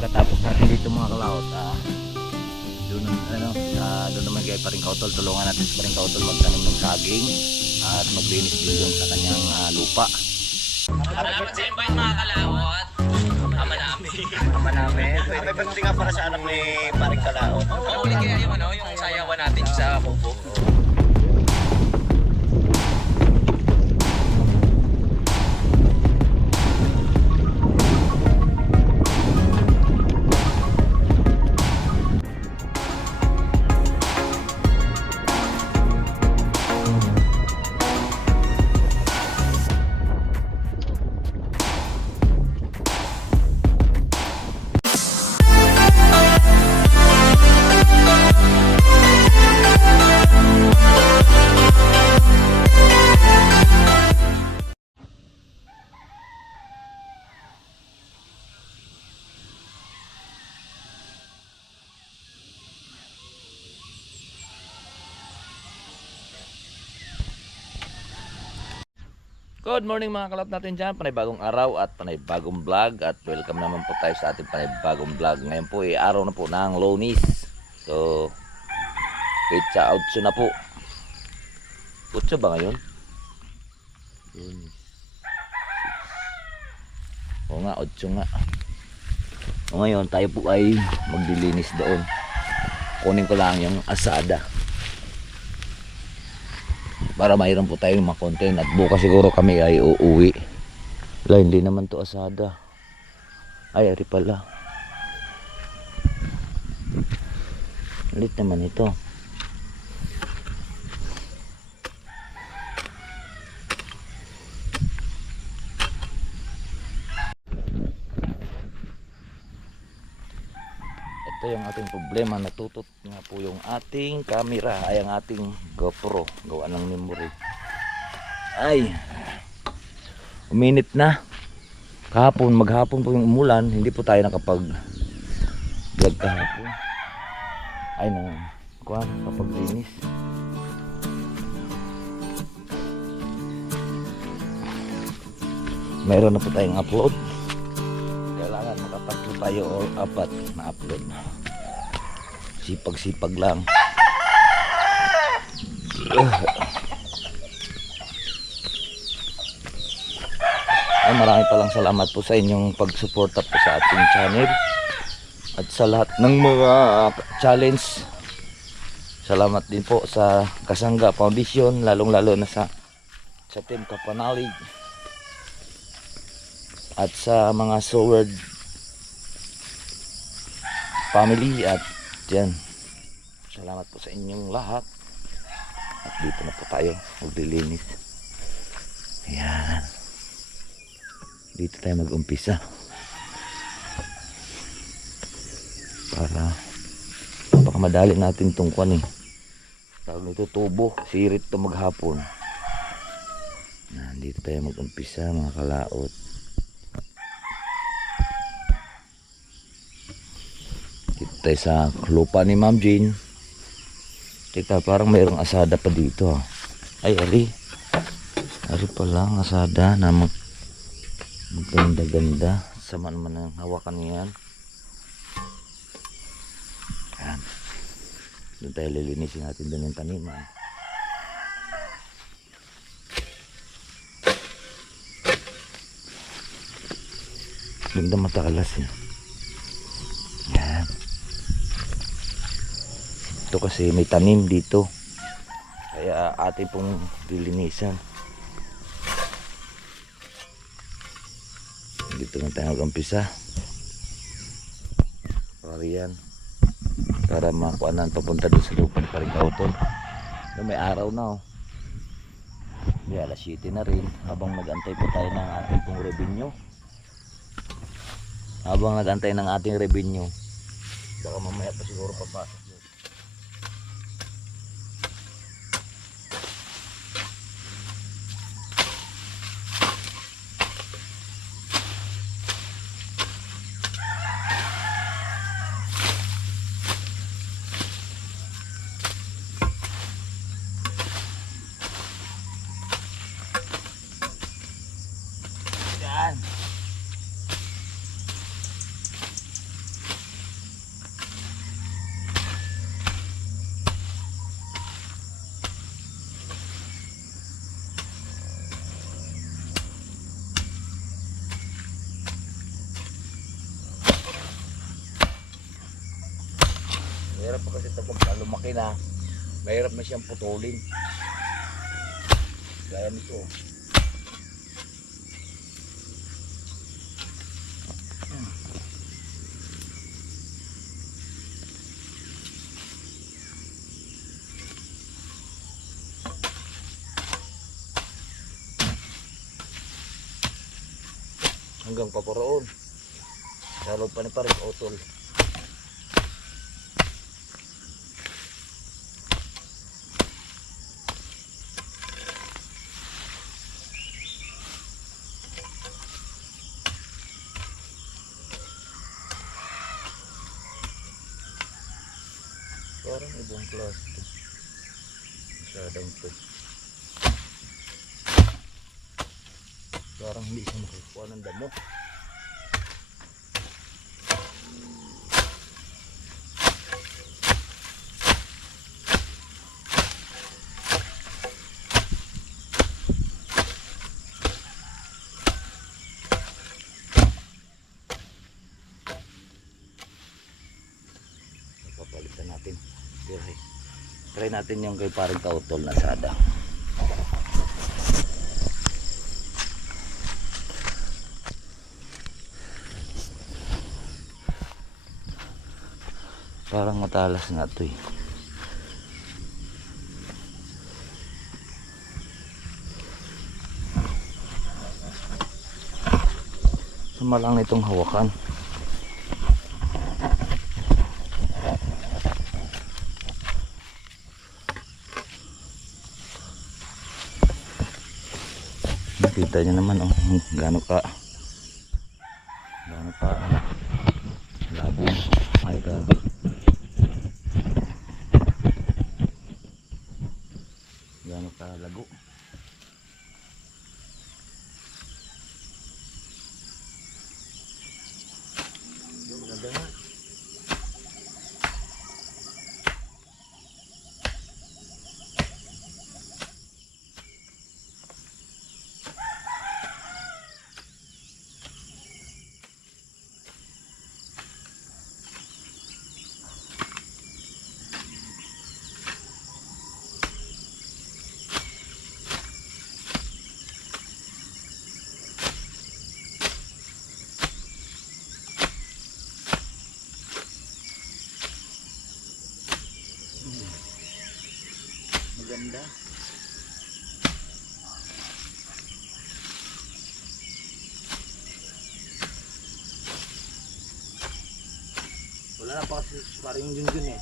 Pagkatapos natin dito mga kalaot, doon naman kay Paring Kautol, tulungan natin si Paring Kautol magtanim ng saging at maglinis din doon sa kanyang lupa. Salamat sa invite mga kalawot. Ama namin. Ama namin. May birthday nga para sa anak ni Paring Kalaot. Uli kaya yung yung sayawan natin sa Kubo. Good morning mga kalap natin dyan, panibagong araw at panibagong vlog at welcome naman po tayo sa ating panibagong vlog. Ngayon po ay araw na po ng Lunes. So, pizza out na po. Putso ba ngayon? O nga, 8 nga. O ngayon tayo po ay maglilinis doon. Kunin ko lang yung asada para mayroon po tayong makontent at bukas siguro kami ay uuwi. Wala, hindi naman to asada. Ay, ari pala. Ulit naman ito. Ito yung ating problema, natutot nga po yung ating camera, ay ang ating GoPro, gawa ng memory. Ay, uminit na. Kahapon, maghapon po yung umulan, hindi po tayo nakapag vlog kahapon. Ay na, kapaglinis. Mayroon na po tayong upload. Kailangan makatatlo tayo o 4 na upload. Sipag-sipag lang. Ay, marami palang salamat po sa inyong pagsuporta po sa ating channel at sa lahat ng mga challenge. Salamat din po sa Kasangga Foundation, lalong lalo na sa Team Kapanalig at sa mga Soward family at yan. Salamat po sa inyong lahat. At dito na po tayo maglilinis. Ayan. Dito tayo mag-umpisa. Para madali natin itong kwan eh. Tawag nito tubo. Sirit ito maghapon. Dito tayo mag-umpisa mga kalaot. Dito tayo sa lupa ni Ma'am Jean. Kita parang mayroong asada pa dito. Ay, ari pala ang asada na maganda-ganda. Sama naman ang hawakan niyan. Ayan. Doon tayo lilinisin natin doon yung taniman. Ganda matakalas eh. Ayan. Ito kasi may tanim dito. Kaya atin pong lilinisan. Dito na tayo mag-umpisa. Pariyan. Para makuha na papunta doon sa lupa ni Paring Kautol. May araw na oh. May alas 7 na rin. Habang nag-antay po tayo ng ating pong revenue. Habang nag-antay ng ating revenue. Baka mamaya pa siguro papasok yun. mahirap pa kasi ito pagka lumaki na, mahirap na siyang putulin. Gaya nito. Hanggang paparoon. Sa loob pa ni Paring Otol. Parang ibang klase ito. Masyadong ito. Parang hindi siya makukuha ng damo. Papalitan natin. Try natin yung kay Paring Kautol na sada. Parang matalas nga ito eh. Sumalang itong hawakan. Nakita nyo naman oh, gaano ka labo. Ay grabe. Gaano ka lago. Maganda nga. Maganda. Wala na pa kasi parang yung Junjun eh.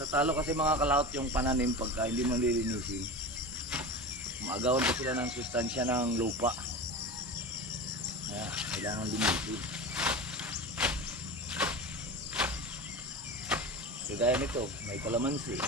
Matatalo kasi mga kalaot yung pananim pagka hindi mo nililinisin. Maagawan pa sila ng sustansya ng lupa. Kaya kailangan linisin. Kagaya nito, may kalamansi.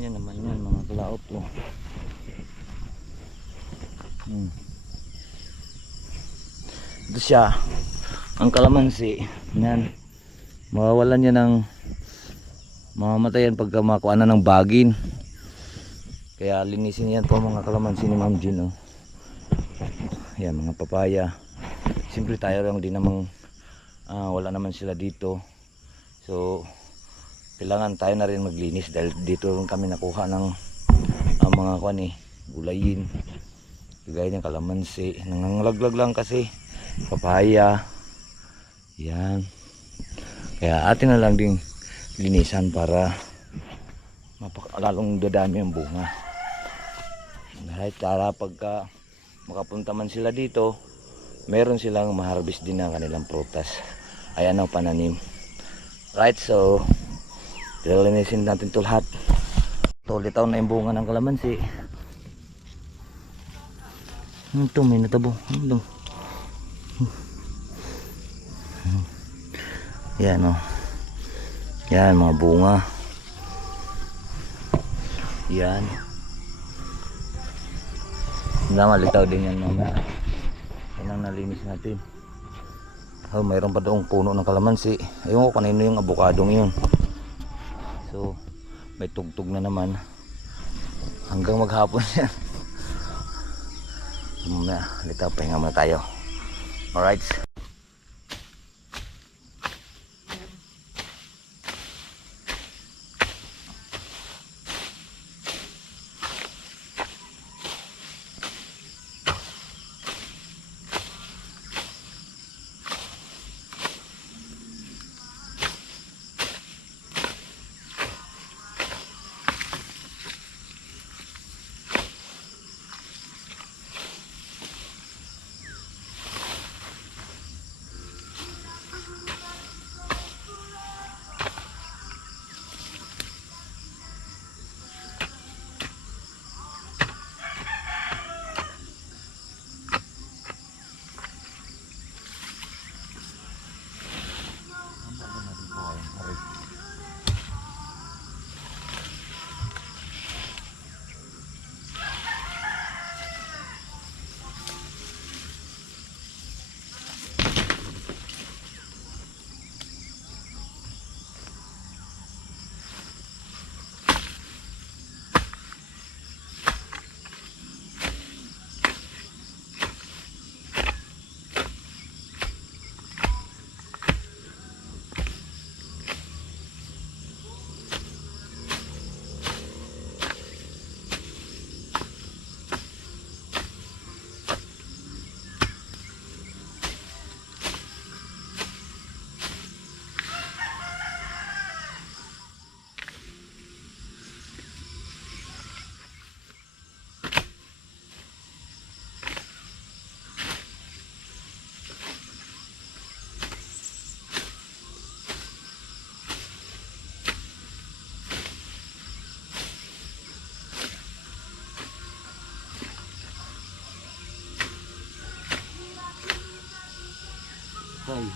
Yan naman yan mga kalaot oh. Ito siya, ang kalamansi. Yan. Mawawalan yan ng mamamatayan pagka makuha na ng bagin. Kaya linisin yan po mga kalamansi ni Ma'am Jean. Oh. Yan, mga papaya. Siyempre tayo lang din namang wala naman sila dito. So kailangan tayo na rin maglinis dahil dito rin kami nakuha ng mga gulayin. Kagaya ng kalamansi. Nangangalaglag lang kasi. Papaya. Yan. Kaya atin na lang din linisan para lalong dadami ang bunga. Dahil para pagka makapunta man sila dito, meron silang maharbis din ng kanilang prutas. Ayan ang pananim. Right, so linisin natin ito lahat. Tulitaw na yung bunga ng kalamansi. Ito may natabo. Yan o. Yan mga bunga. Yan. Malitaw din yan mamaya. Yan ang nalinis natin. Oh, mayroon pa doong puno ng kalamansi. Ayun ko kanino yung abukadong yun. So may tugtog na naman. Hanggang maghapon yan. Mamaya, litaw, pahinga muna tayo. Alright. Ay.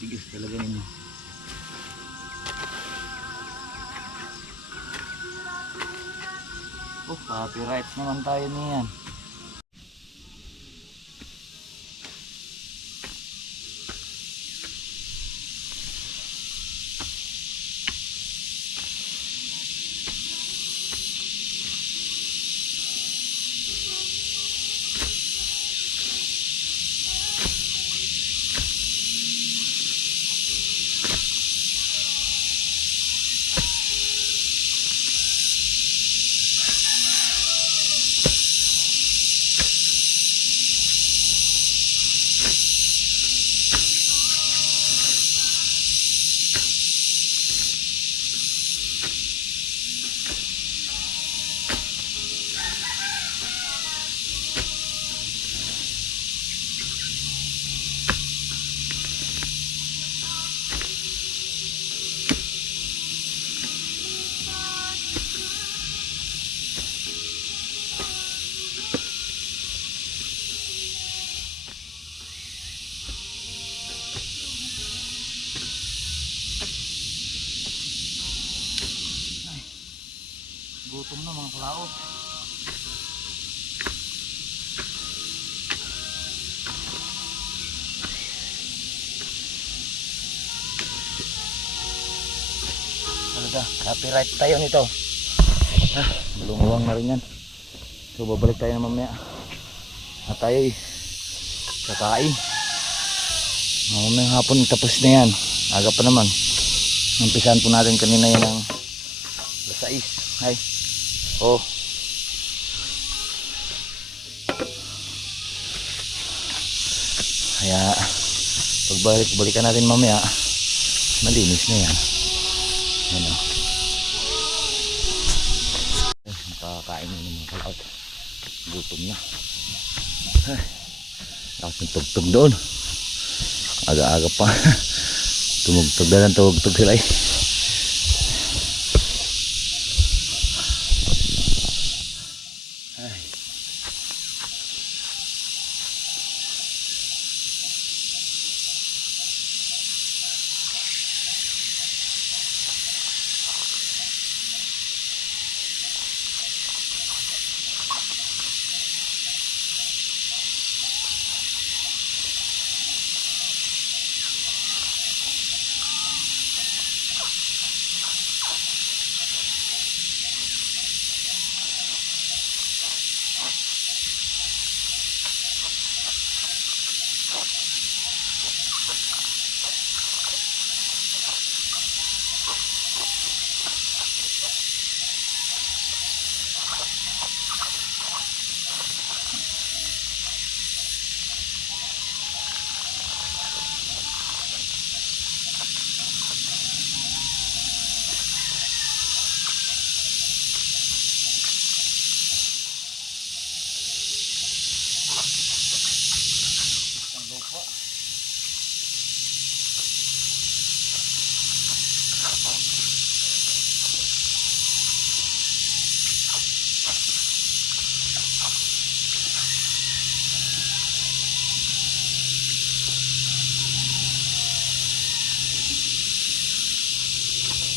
Tigas talaga ninyo. Oh, copyright naman tayo niyan. gutom na mga kalaot. Talaga, copyright tayo nito. Malunguwang na rin yan. So babalik tayo na mamaya. At tayo kakain. Mamayang hapon tapos na yan. Aga pa naman. Umpisahan po natin kanina yan ng lasais. Ay. Oh. Kaya pagbalik-balikan natin mamaya, malinis na yan. Ayan o. Nakakain na yung mga kalaot. Gutom na. Tapos yung tugtog doon. Aga-aga pa. Tumugtog na lang, tugtog sila eh.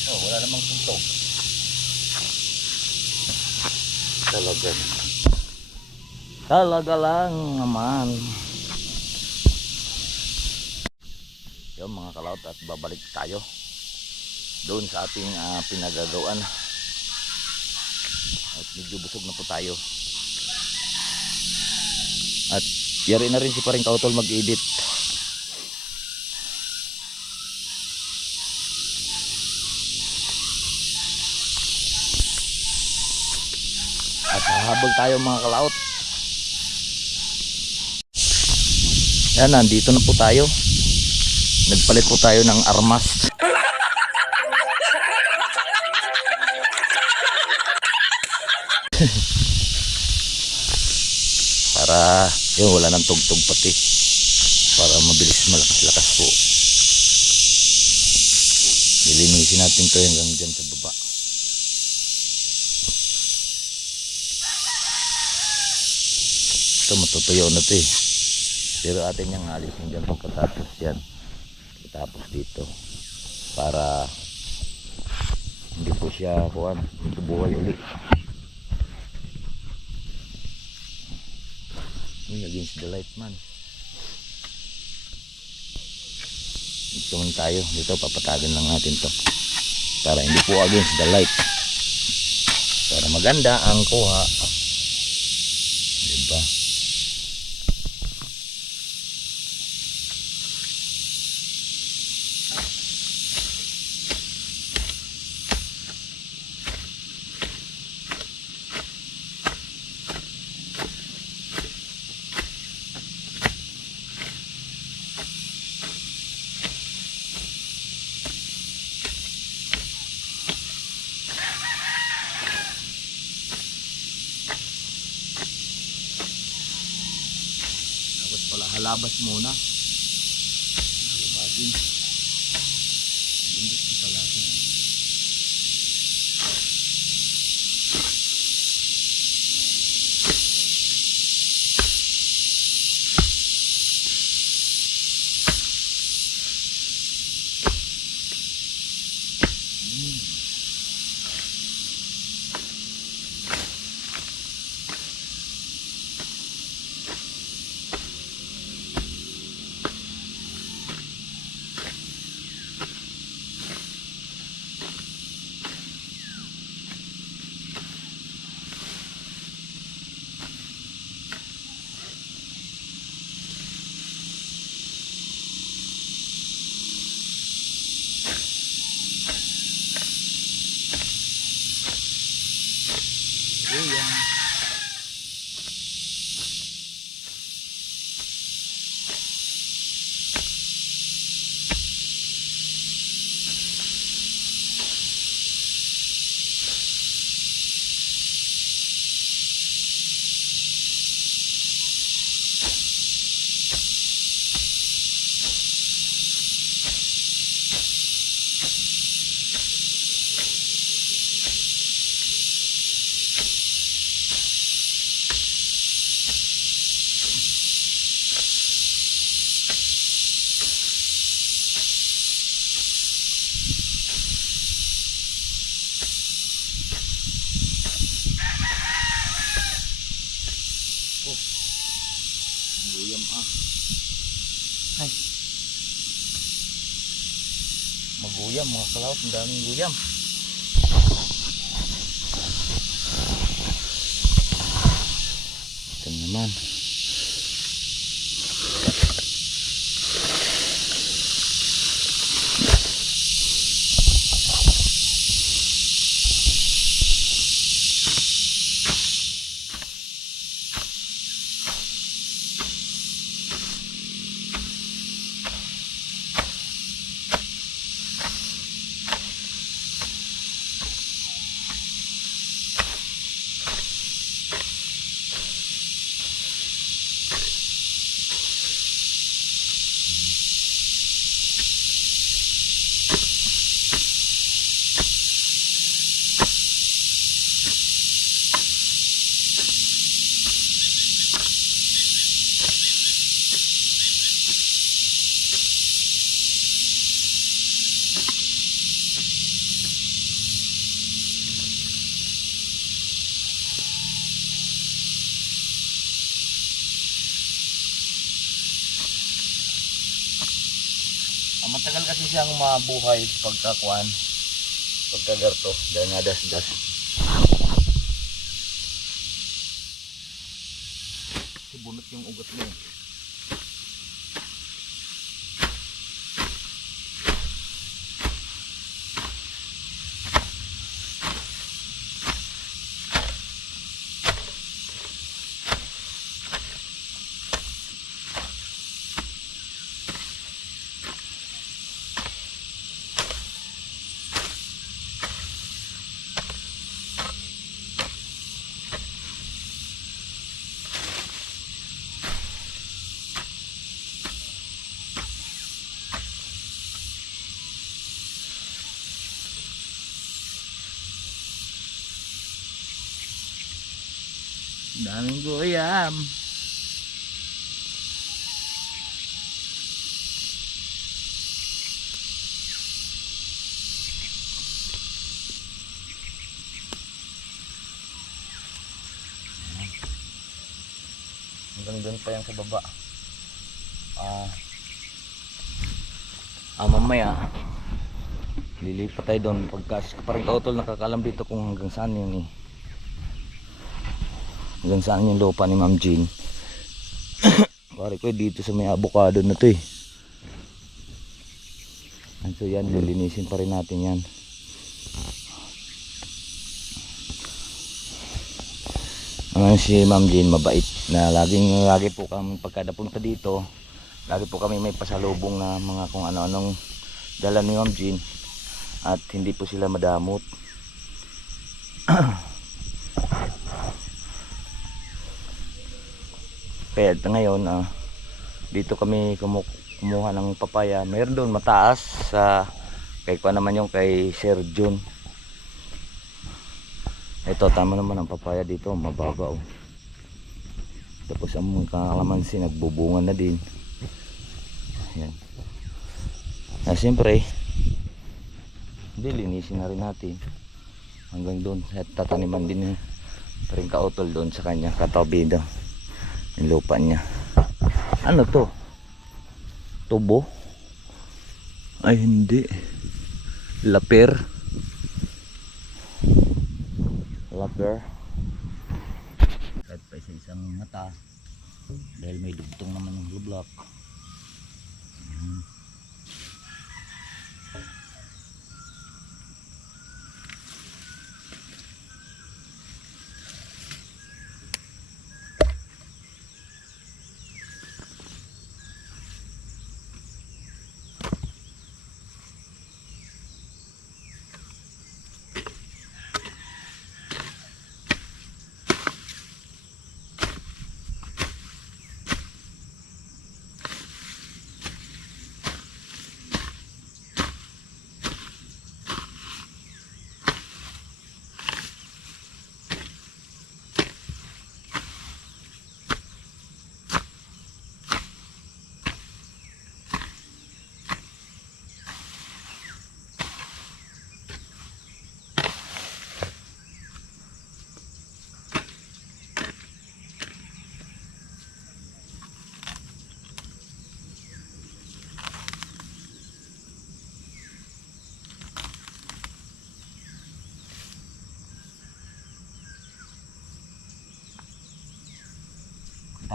Oh, wala namang tuntog. Talaga lang naman. Yung mga kalaot, at babalik tayo doon sa ating pinagagawan. At medyo busog na po tayo. At yari na rin si Paring Kautol mag-edit. At hahabag tayo mga kalaot. Yan, nandito na po tayo. Nagpalit po tayo ng armas. Para yun, wala nang tugtog pati. Para mabilis malakas-lakas po. Nilinisin natin to hanggang dyan sa baba. Ito matutuyo na to eh. Pero atin yung alisin dyan pagkatapos yan. Tapos dito. Para hindi po siya buhay uli. Against the light man. Dito man tayo. Dito papatagan lang natin to. Para hindi po against the light. Para maganda ang kuha. Diba? Halabas muna. Halabasin. Bundok kita lahat. Guyam Ay. Maguyam mga kalawot, ang daming guyam. Ito naman. Matagal kasi siyang mabuhay sa pagkakuan, pagkagarto, dahil nga das-das. Bunot yung ugat mo. Daming guyam. Hanggang doon pa yan sa baba. Mamaya lilipat tayo doon pagkas parang kautol nakakalam dito kung hanggang saan yun eh. Hanggang saan yung lupa ni Ma'am Jean. Pare ko dito sa may avocado na to eh. So yan, lilinisin pa rin natin yan. Si Ma'am Jean mabait na lagi po kami pagkada punta dito, lagi po kami may pasalubong na mga kung ano-anong dala ni Ma'am Jean at hindi po sila madamot. Kaya ngayon dito kami kumuha ng papaya. Mayroon doon mataas sa kay ko naman yung kay Sir John. Ito tama naman ang papaya dito, mababa oh. Tapos ang kalamansi nagbubunga na din. Yan. Siyempre linisin na rin natin hanggang doon at tataniman din rin kautol doon sa kanya katabi daw yung lupa niya. Ano to? Tubo? Ay hindi, laper. Kahit pa isa-isang mata dahil may dugtong naman yung lublak.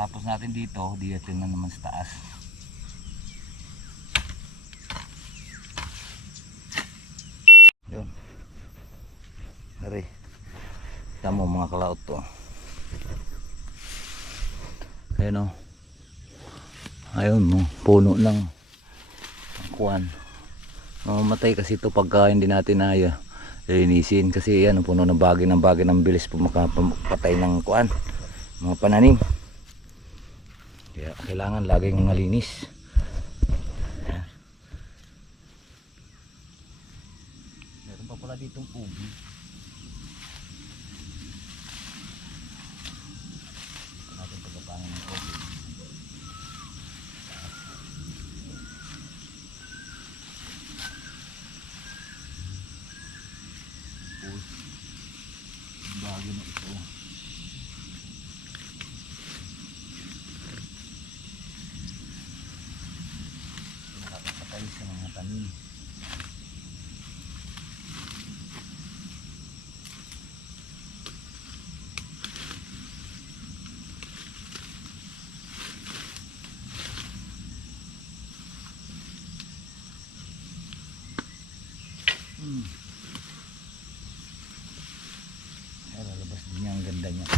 Pagkatapos natin dito, dito na naman sa taas. Yun. Dari. Tamo mga kalaot to. Ayun o. Ayun mo, puno ng kuwan. Mamamatay kasi ito pagka hindi natin linisin kasi yan puno ng bagay ng bilis po makapatay ng kuwan, mga pananim. Kaya kailangan laging malinis. Meron pa pala ditong ubi. Ito natin pagkapangan ng ubi. Bagay na ito. Nakakapatay sa mga tanim. Lalabas din niya, ang ganda niya.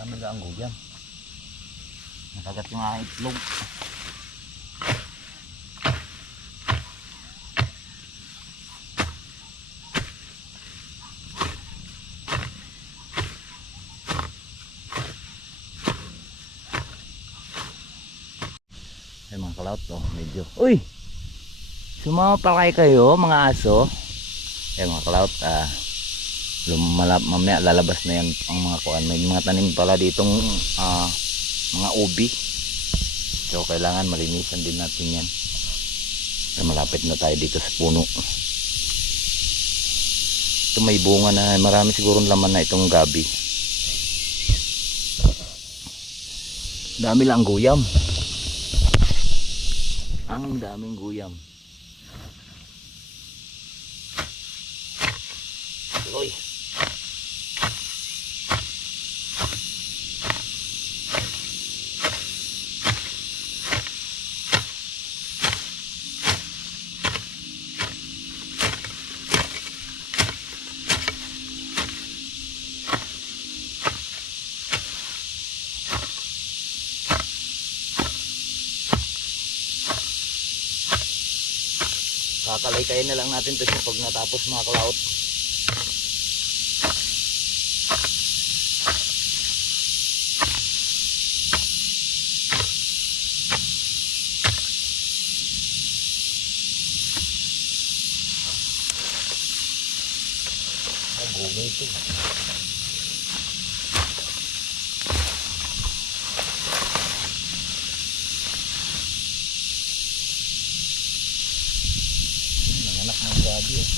Dami lang ang guyam. Nakagat yung aking itlog. Ay mga kalaot to, medyo. Uy! Sumama kayo mga aso. Ay mga kalaot, mamaya lalabas na yan ang mga kuan. May mga tanim pala ditong mga ubi, so kailangan malinisan din natin yan. Malapit na tayo dito sa puno. Ito may bunga na, marami sigurong laman na itong gabi. Dami lang guyam, ang daming guyam. Uy, kakalay-kayin na lang natin ito pag natapos mga kalaot. Gulay ito. Nanganak ng gabi eh.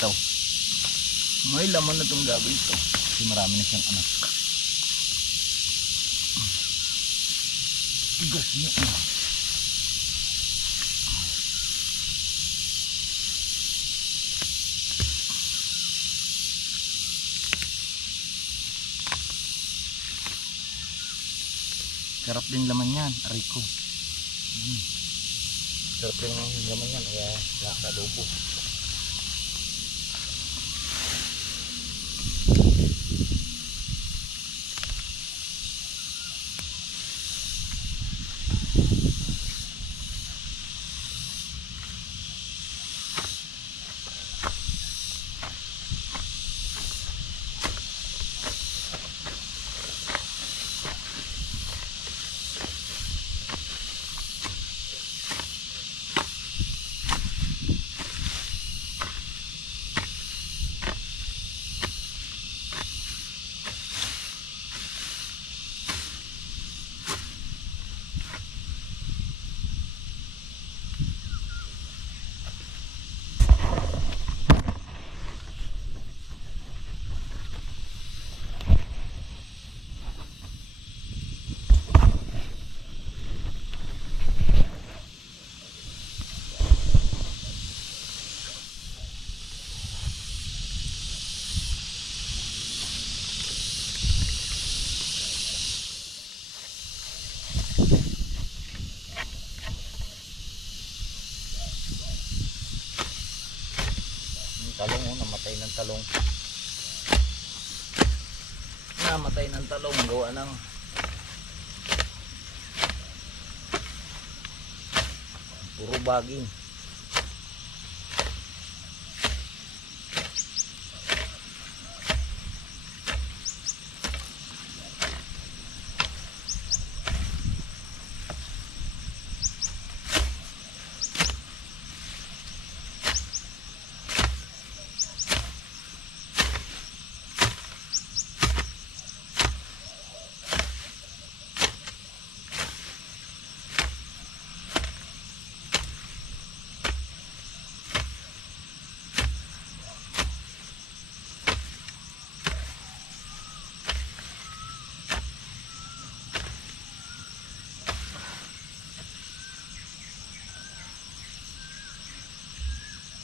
to. May laman na tong gabi ito. Kasi marami na siyang anak. Tigas niya. Sarap din laman yan, ariko. Sarap din laman yan, kaya sa adobo. Talong, oh, namatay ng talong. Namatay ng talong, gawa ng puro baging.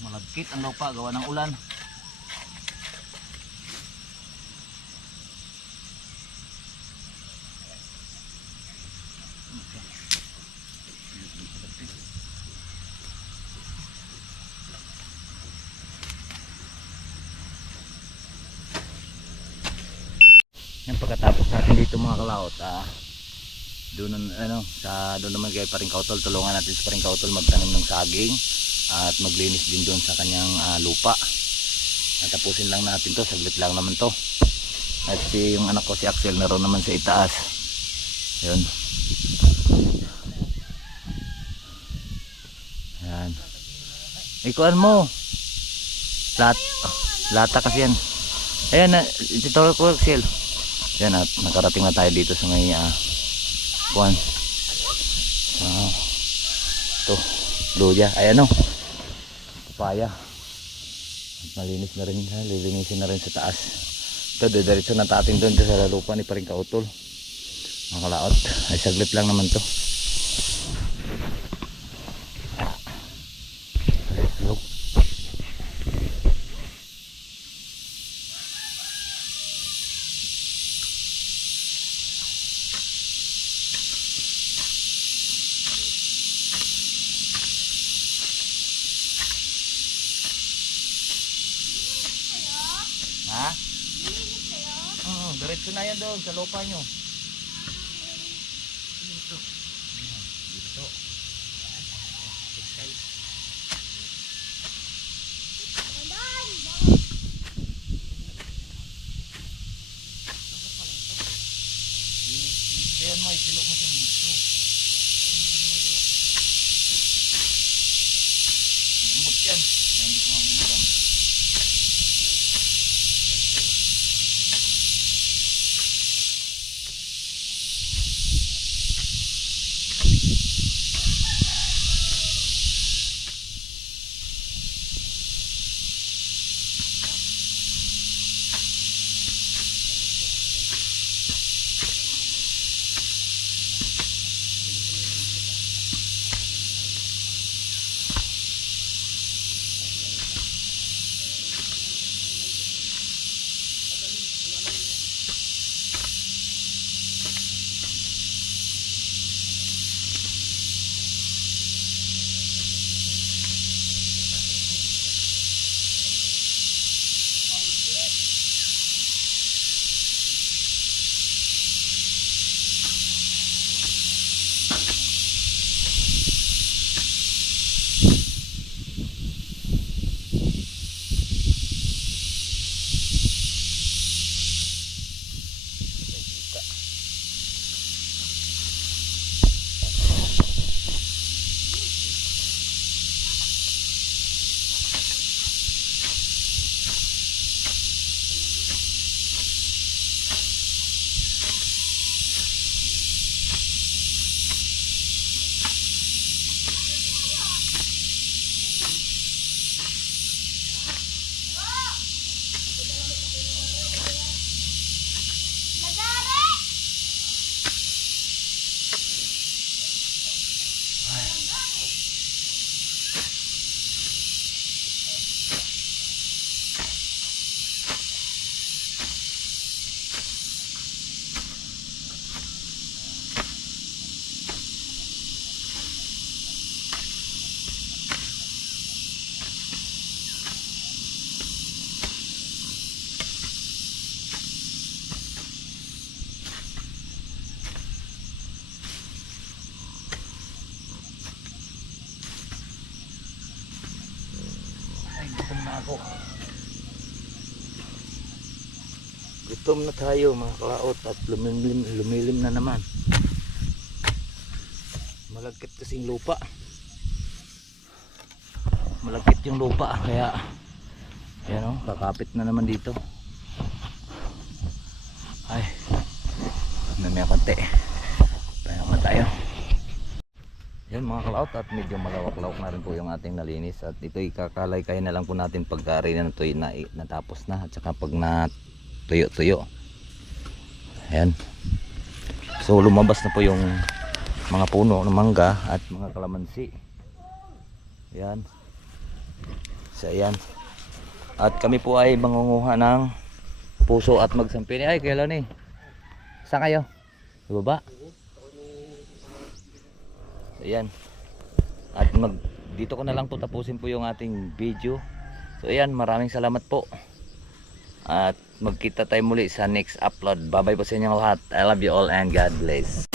Malagkit ang lupa gawa ng ulan. Yan, pagkatapos natin dito mga kalaot, doon naman kay Paring Kautol, tulungan natin si Paring Kautol magtanim ng saging at maglinis din doon sa kanyang lupa. At tapusin lang natin to, saglit lang naman to. At yung anak ko si Axel naroon naman sa itaas. Yun. Yan. Ikuan mo. Lata kasi yan. Ayan na, ituturo ko Axel. Yan, at nakarating na tayo dito sa may kuan. Ito, luya. Ayan o. Papaya. Malinis na rin, lilinisin na rin sa taas. Ito, diretso na tating doon sa lupa ni Paring Kautol. Mga kalaot, ay saglit lang naman to. Ha? Diretso na yan doon sa lupa nyo. Dito. Dito. Ayan mo, isilok mo siyang dito. Lambot yan. Kaya hindi ko nga binigang. Gutom na tayo mga kalaot at lumilim na naman. Malagkit kasing lupa. Malagkit yung lupa kaya yan o, kakapit na naman dito. Ay, may konti. Pahinga pa tayo. Yan mga kalaot, at medyo malawak-lawak na rin po yung ating nalinis. At ito'y kakalaykay na lang po natin pagka rin na ito'y natapos na. At saka pag natuyo-tuyo. Ayan. So lumabas na po yung mga puno ng mangga at mga kalamansi. Ayan. So ayan. At kami po ay mangunguha ng puso at magsampini. Ay, kailan eh? Saan kayo? Sa baba? Ayan. At dito ko na lang po tapusin po yung ating video. So ayan, maraming salamat po. At magkita tayo muli sa next upload. Bye bye po sa inyong lahat. I love you all and God bless.